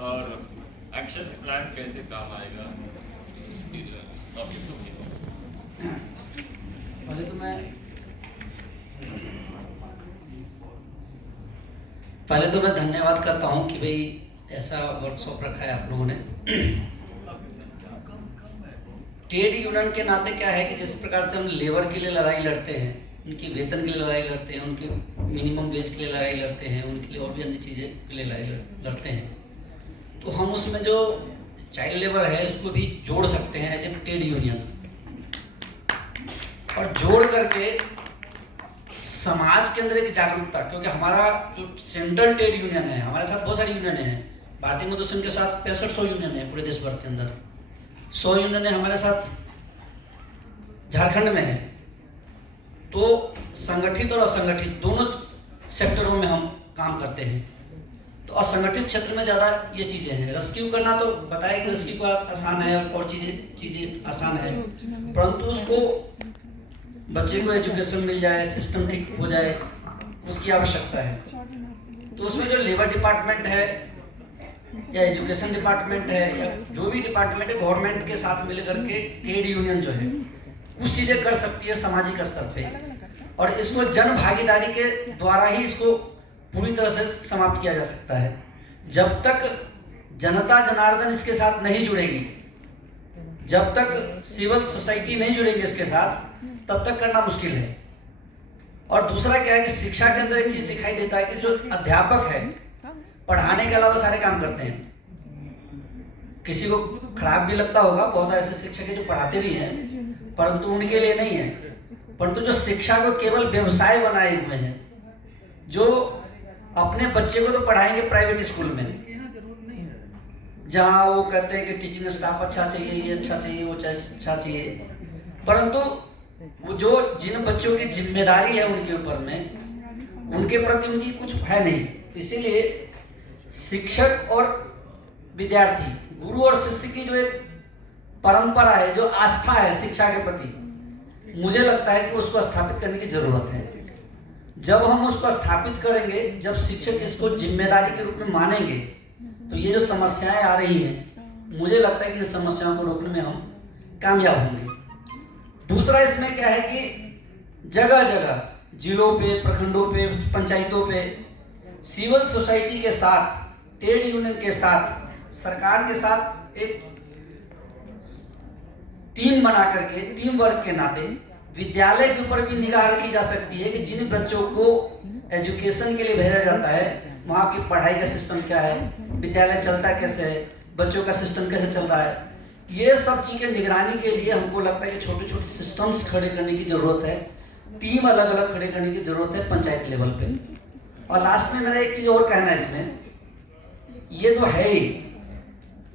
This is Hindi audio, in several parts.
और एक्शन प्लान कैसे काम आएगा इसके टॉपिक को पहले तो मैं धन्यवाद करता हूं कि भाई ऐसा वर्कशॉप रखा है आप लोगों ने। ट्रेड यूनियन के नाते क्या है कि जिस प्रकार से हम लेबर के लिए लड़ाई लड़ते हैं, उनकी वेतन के लिए लड़ाई लड़ते हैं, उनके मिनिमम वेज के लिए लड़ाई लड़ते हैं, उनके लिए और भी अन्य चीज़ें के लिए लड़ाई लड़ते हैं, तो हम उसमें जो चाइल्ड लेबर है उसको भी जोड़ सकते हैं एज ए ट्रेड यूनियन, और जोड़ करके समाज के अंदर एक जागरूकता, क्योंकि हमारा जो सेंट्रल ट्रेड यूनियन है, हमारे साथ बहुत सारी यूनियन है। भारतीय मजदूर संघ के साथ 6500 यूनियन है पूरे देश भर के अंदर, 100 यूनियन हमारे साथ झारखंड में है। तो संगठित और असंगठित दोनों सेक्टरों में हम काम करते हैं। तो असंगठित क्षेत्र में ज़्यादा ये चीज़ें हैं। रेस्क्यू करना तो बताया कि रेस्क्यू का आसान है और चीज़ें आसान है, परंतु उसको बच्चे को एजुकेशन मिल जाए, सिस्टम ठीक हो जाए, उसकी आवश्यकता है। तो उसमें जो लेबर डिपार्टमेंट है या एजुकेशन डिपार्टमेंट है या जो भी डिपार्टमेंट है, गवर्नमेंट के साथ मिल करके ट्रेड यूनियन जो है कुछ चीज़ें कर सकती है सामाजिक स्तर पे, और इसको जन भागीदारी के द्वारा ही इसको पूरी तरह से समाप्त किया जा सकता है। जब तक जनता जनार्दन इसके साथ नहीं जुड़ेगी, जब तक सिविल सोसाइटी नहीं जुड़ेगी इसके साथ, तब तक करना मुश्किल है। और दूसरा क्या है कि शिक्षा के अंदर एक चीज दिखाई देता है कि जो अध्यापक है पढ़ाने के अलावा सारे काम करते हैं। किसी को खराब भी लगता होगा, बहुत ऐसे शिक्षक है जो पढ़ाते भी हैं, परंतु उनके लिए नहीं है। परंतु जो शिक्षा को केवल व्यवसाय बनाए हुए हैं, जो अपने बच्चे को तो पढ़ाएंगे प्राइवेट स्कूल में, जहाँ वो कहते हैं कि टीचिंग स्टाफ अच्छा चाहिए, ये अच्छा चाहिए, वो अच्छा चाहिए, परंतु वो जो जिन बच्चों की जिम्मेदारी है उनके ऊपर में, उनके प्रति उनकी कुछ है नहीं। इसीलिए शिक्षक और विद्यार्थी, गुरु और शिष्य की जो एक परंपरा है, जो आस्था है शिक्षा के प्रति, मुझे लगता है कि उसको स्थापित करने की जरूरत है। जब हम उसको स्थापित करेंगे, जब शिक्षक इसको जिम्मेदारी के रूप में मानेंगे, तो ये जो समस्याएं आ रही हैं, मुझे लगता है कि इन समस्याओं को रोकने में हम कामयाब होंगे। दूसरा इसमें क्या है कि जगह जगह जिलों पे, प्रखंडों पे, पंचायतों पे सिविल सोसाइटी के साथ, ट्रेड यूनियन के साथ, सरकार के साथ एक टीम बना करके, टीम वर्क के नाते विद्यालय के ऊपर भी निगाह रखी जा सकती है कि जिन बच्चों को एजुकेशन के लिए भेजा जाता है, वहाँ की पढ़ाई का सिस्टम क्या है, विद्यालय चलता कैसे है, बच्चों का सिस्टम कैसे चल रहा है। ये सब चीज़ें निगरानी के लिए हमको लगता है कि छोटे छोटे सिस्टम्स खड़े करने की ज़रूरत है, टीम अलग अलग खड़े करने की ज़रूरत है पंचायत लेवल पे। और लास्ट में मेरा एक चीज़ और कहना है इसमें, ये तो है ही,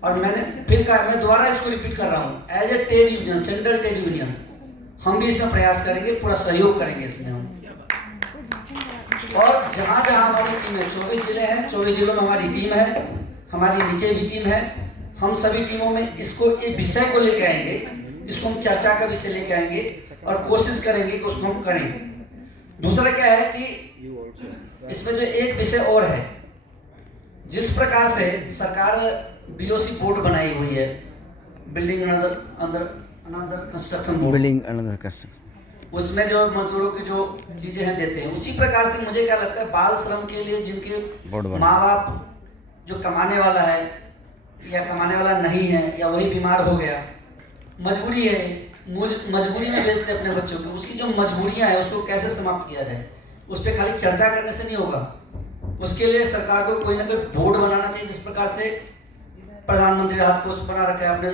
और मैंने फिर कहा, मैं दोबारा इसको रिपीट कर रहा हूँ, as a trade union, central trade union, हम भी इसमें प्रयास करेंगे, पूरा सहयोग करेंगे इसमें हम। और जहाँ जहाँ हमारी टीम है, 24 जिले हैं, 24 जिलों में हमारी टीम है, हमारी नीचे भी टीम है, हम सभी टीमों में इसको एक विषय को लेके आएंगे, इसको हम चर्चा का विषय लेके आएंगे और कोशिश करेंगे कि उसको हम करें। दूसरा क्या है कि इसमें जो एक विषय और है, जिस प्रकार से सरकार बीओसी बोर्ड बनाई हुई है, building under construction board, building under construction, उसमें जो मजदूरों की जो चीजें हैं देते हैं, उसी प्रकार से मुझे क्या लगता है बाल श्रम के लिए जिनके माँ बाप जो कमाने वाला है या कमाने वाला नहीं है, या वही बीमार हो गया, मजबूरी है, मजबूरी में भेजते अपने बच्चों को, उसकी जो मजबूरियां हैं उसको कैसे समाप्त किया जाए, उस पर खाली चर्चा करने से नहीं होगा। उसके लिए सरकार को कोई ना कोई बोर्ड बनाना चाहिए। जिस प्रकार से प्रधानमंत्री राहत कोष बना रखा है, अपने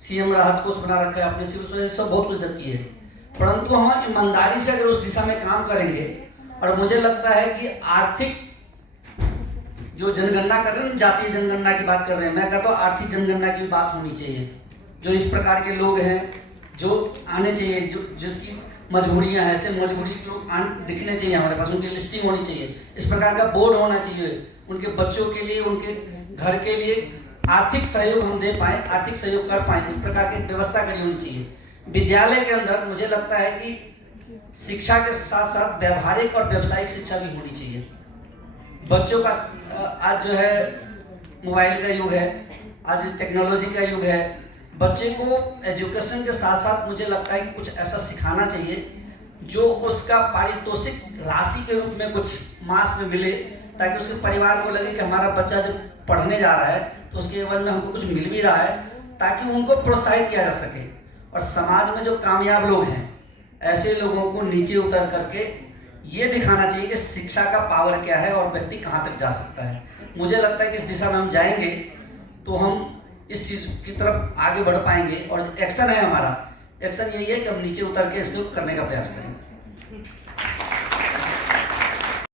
सीएम राहत कोष बना रखा है, अपने सिविल सोसाइटी सब बहुत कुछ देती है, परंतु हम ईमानदारी से अगर उस दिशा में काम करेंगे, और मुझे लगता है कि आर्थिक जो जनगणना कर रहे हैं, जातीय जनगणना की बात कर रहे हैं, मैं कहता हूँ आर्थिक जनगणना की बात होनी चाहिए। जो इस प्रकार के लोग हैं जो आने चाहिए, जो जिसकी मजबूरियां हैं, ऐसे मजबूरी के लोग दिखने चाहिए हमारे पास, उनकी लिस्टिंग होनी चाहिए, इस प्रकार का बोर्ड होना चाहिए, उनके बच्चों के लिए, उनके घर के लिए आर्थिक सहयोग हम दे पाएँ, आर्थिक सहयोग कर पाएँ, इस प्रकार की व्यवस्था करी होनी चाहिए। विद्यालय के अंदर मुझे लगता है कि शिक्षा के साथ साथ व्यवहारिक और व्यावसायिक शिक्षा भी होनी चाहिए। बच्चों का आज जो है मोबाइल का युग है, आज टेक्नोलॉजी का युग है। बच्चे को एजुकेशन के साथ साथ मुझे लगता है कि कुछ ऐसा सिखाना चाहिए जो उसका पारितोषिक राशि के रूप में कुछ मास में मिले, ताकि उसके परिवार को लगे कि हमारा बच्चा जब पढ़ने जा रहा है तो उसके एवज में हमको कुछ मिल भी रहा है, ताकि उनको प्रोत्साहित किया जा सके। और समाज में जो कामयाब लोग हैं, ऐसे लोगों को नीचे उतर करके ये दिखाना चाहिए कि शिक्षा का पावर क्या है और व्यक्ति कहाँ तक जा सकता है। मुझे लगता है कि इस दिशा में हम जाएंगे तो हम इस चीज़ की तरफ आगे बढ़ पाएंगे। और एक्शन है हमारा, एक्शन यही है कि हम नीचे उतर के इसको करने का प्रयास करें।